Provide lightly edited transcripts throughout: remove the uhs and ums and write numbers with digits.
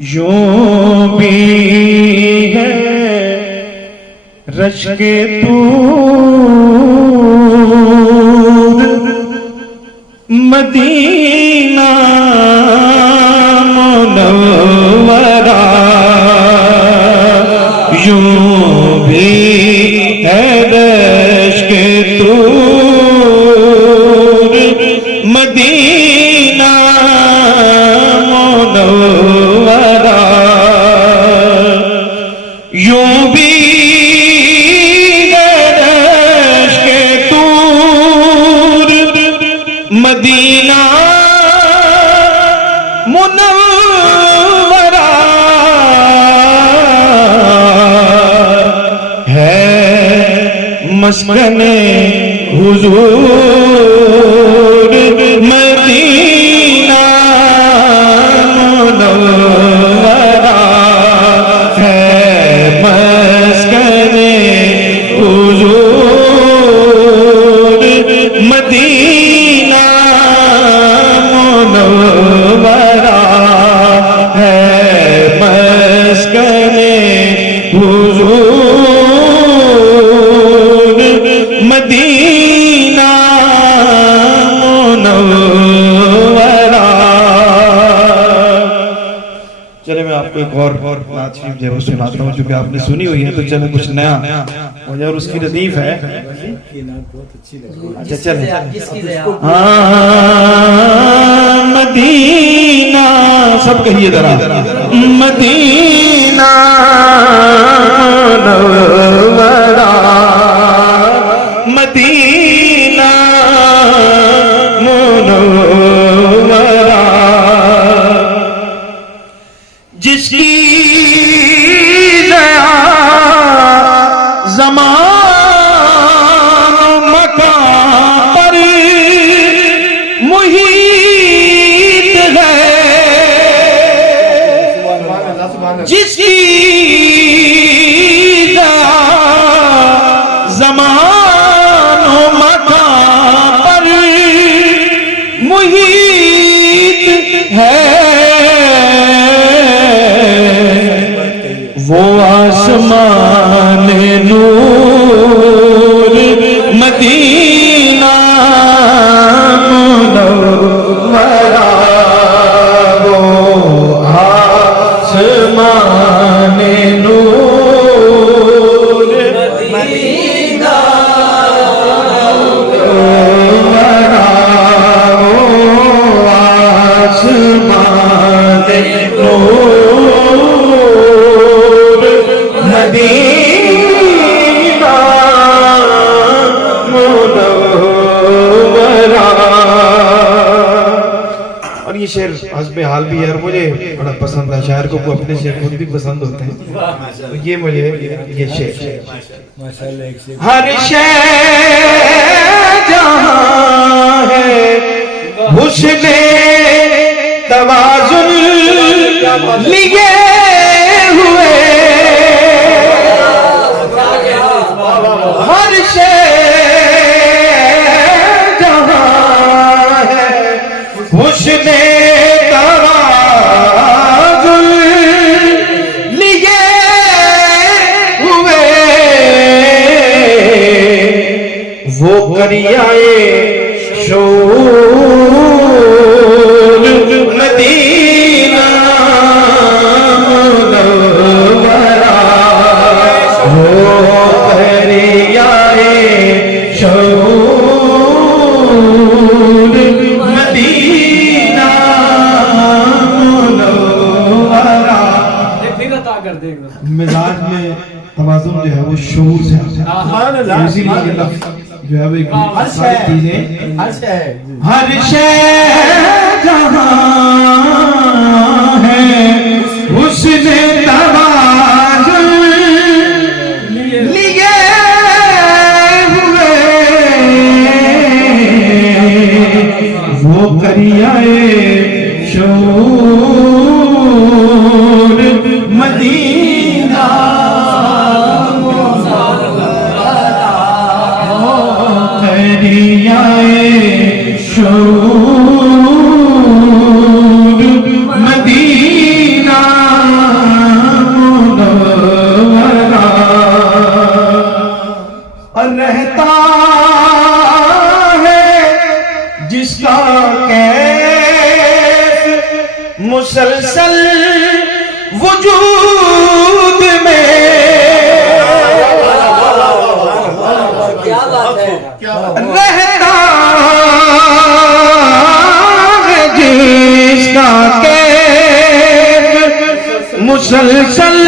यूं भी है रश्के तूर मदीना मुनव्वरा, यूं भी है रश्के तूर मदीना मुनव्वरा, यूं भी रश्के तूर मदीना मुनव्वरा है मस्कने हुजूर मदीना मुनव्वरा है मस्कने हुजूर मदीना मुनव्वरा है मस्कने हुजूर मदीना मुनव्वरा। चले मैं आपको एक और नात शरीफ जरूर सुनाता हूँ, जो कि आपने सुनी हुई है, तो चले कुछ नया और उसकी लतीफ है। अच्छा चले, मदीना सब कहिए जरा, मदीना मुनव्वरा, मदीना मुनव्वरा, जिसकी ज़मान मकान पर मुहीत है, जिसकी ज़मान मकान पर मुहीत है, वो आसमान नूर मदीना मुनव्वरा, वो आसमान नूर मदीना मुनव्वरा, वो आसमान नूर मदीना मुनव्वरा। और ये शेर हस्बे हाल भी है और मुझे बड़ा पसंद है, शायर को अपने शेर खुद भी पसंद होते हैं, तो ये मुझे ये शेर, हर शय जहां है हुस्ने तवाज़ुन लिए हुए, हर शय जहां है हुस्ने तवाज़ुन लिए हुए, वो करियाए शोर मदीना मुनव्वरा, वो करियाए शोर मदीना मुनव्वरा। मिजाज में तवाज़ुन जो है वो शऊर से आता है, इसीलिए ये लफ्ज़ जो है वो एक सारी चीजें, हर शय जहां है हुस्ने तवाज़ुन लिए हुए, वो करियाए शऊर मदीना करियाए शऊर मदीना मुसलसल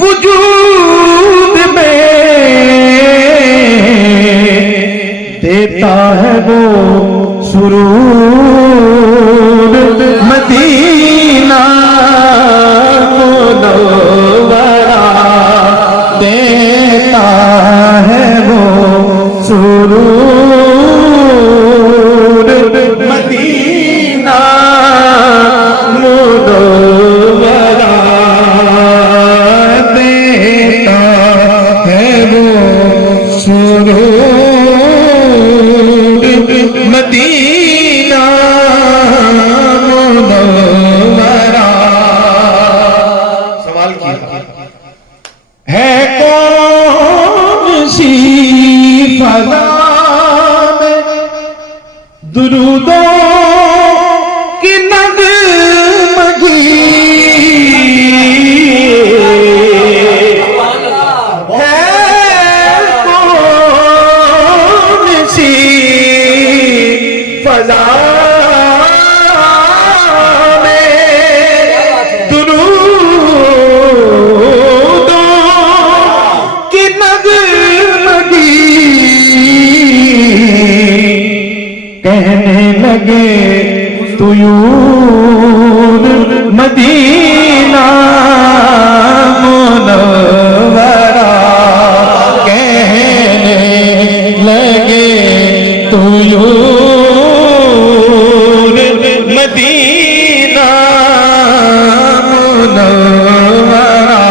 वजूद में देता है वो सुरूर मदीना मुनव्वरा देता है वो सुरूर मदीना मुनव्वरा देता है वो सुरूर मदीना मुनव्वरा। सवाल किया है कौन सी फज़ा में दुरूदों की नगमगी है, कौन सी फज़ा में दुरूदों की नगमगी कहने लगे तुयूर मदीना मुनव्वरा कहने लगे तुयूर मदीना मुनव्वरा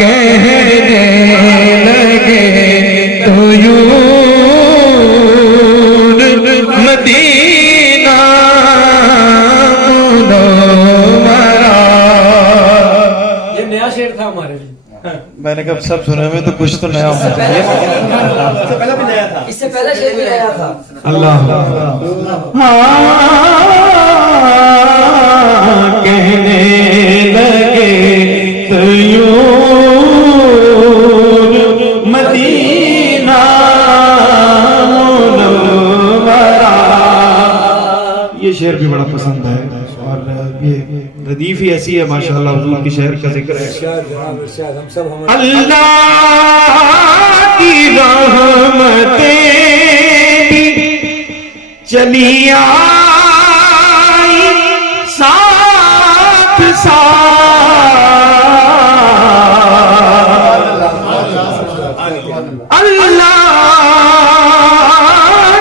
कहने लगे तुयूर मदीना मुनव्वरा। ये नया शेर था हमारे लिए। मैंने कब सब सुने में तो कुछ तो नया होना चाहिए। इससे पहले भी नया था। इससे पहले शेर भी नया था। अल्लाह कहने लगे तुयूर मदीना मुनव्वरा। ये शेर भी बड़ा पसंद है और ये रदीफ ही ऐसी है माशाअल्लाह, हुजूर की शेर का जिक्र है। हम सब अल्लाह की रहमतें भी चली आई साथ साथ, अल्लाह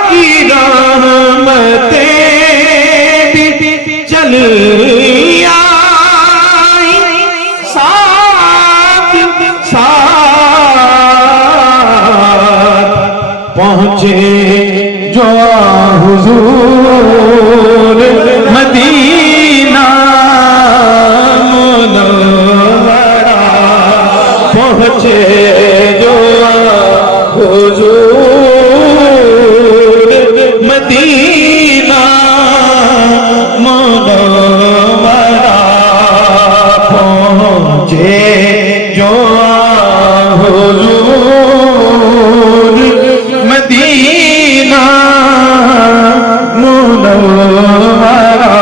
की रहमतें भी चली आई साथ साथ, पहुंचे जो हुजूर मदीना मुनव्वरा, पहुंचे जो हुजूर मदीना मुनव्वरा, पहुंचे जो हुजूर मदीना मुनव्वरा।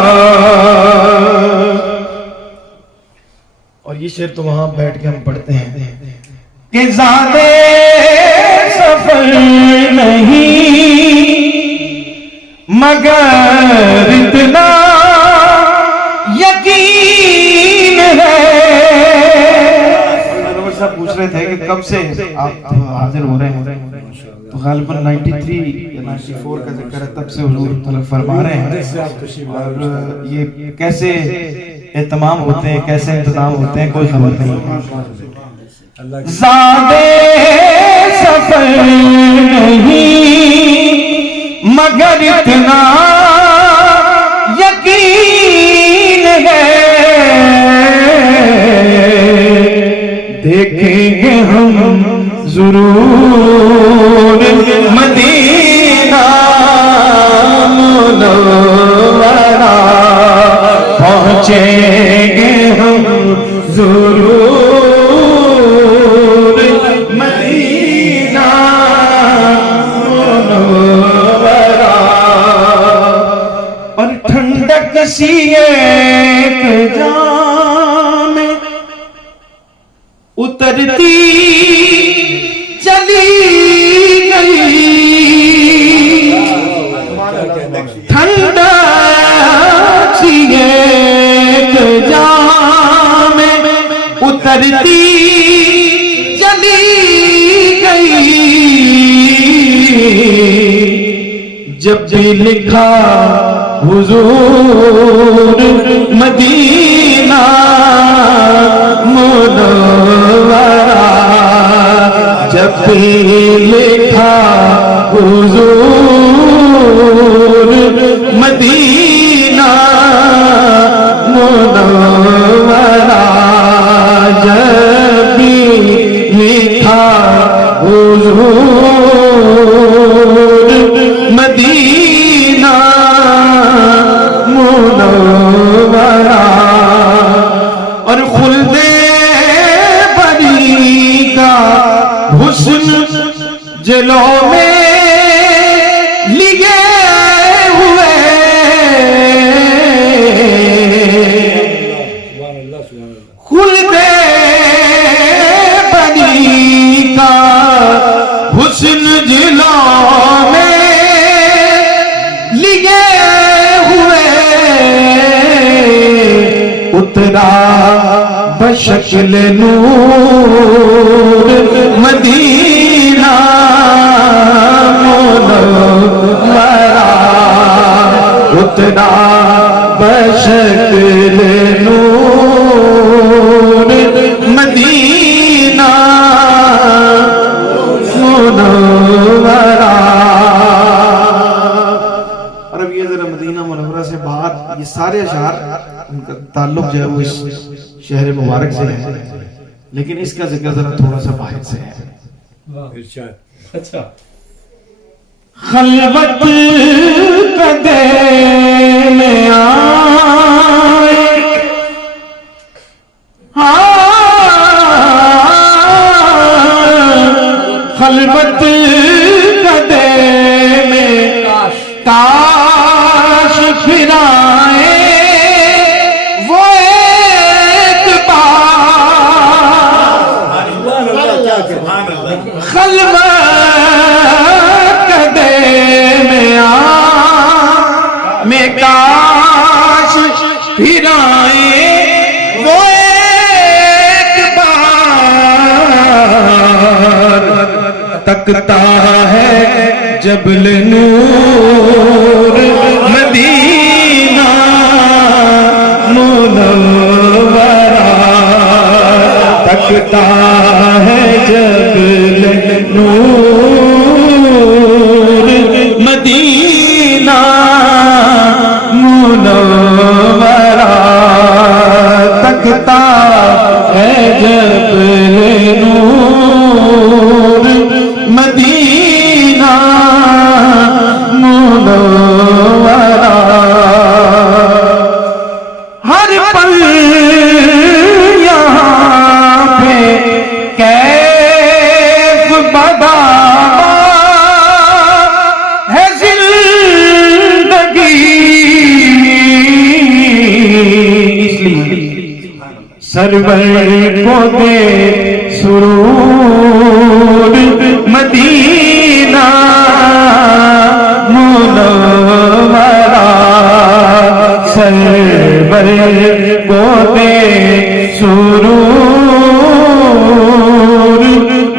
और ये शेर तो वहां बैठ के हम पढ़ते हैं कि ज़्यादा सफर नहीं मगर इतना यकीन है। साहब पूछ रहे थे कि कब से आप हाजिर हो रहे हैं, तो गालिबन 93 या 94 का जिक्र है, तब से हुजूर तलब फरमा रहे हैं। और ये कैसे एहतमाम होते हैं, कैसे इंतजाम होते हैं, कोई खबर नहीं है। ज़्यादा सफर नहीं मगर इतना यकीन है, देखेंगे हम जरूर मदीना मुनव्वरा, पहुंचेंगे हम जरूर मदीना मुनव्वरा। और ठंडक सी एक जान उतरती चली गई ठंडा एक जाम उतरती चली गई। जब भी लिखा हुजूर मदीना मुनव्वरा, जब भी लिखा हुजूर मदीना मुनव्वरा, जब भी लिखा हुजूर मदीना मुनव्वरा, और खुल्दे बरी का हुस्न जलो में लिगे हुए, खुल्दे बरी का हुस्न जलो में लिगे हुए, उतरा बशक्ल नूर मदीना मुनव्वरा, उतरा बशक्ल नूर मदीना मुनव्वरा। और अब ये जरा मदीना मुनव्वरा से बाहर ये सारे अशार उनका ताल्लुक जो है वो इस शहर मुबारक से है, लेकिन इसका जिक्र जरा थोड़ा सा बाहर से है। अच्छा खलवत कदे में आए, खलवत कदे में काश फिराए वो एक बार, खलवत कदे में काश फिराए वो एक बार, तकता है जबल नूर मदीना मुनव्वरा, तकता है जबल नूर मदीना मुनव्वरा, तकता है जबल नूर मदीना मुनव्वरा। हर पल यहाँ पे कैफ बदा है जिंदगी, इसलिए सरवर को दे सुरूर मदीना मुनव्वरा, सरवर को दे सुरूर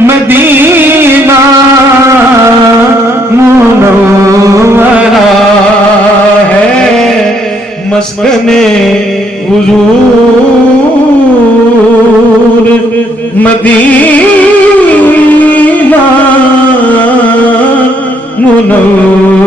मदीना मुनव्वरा है मस्कने हुजूर मदीना मुनव्वरा।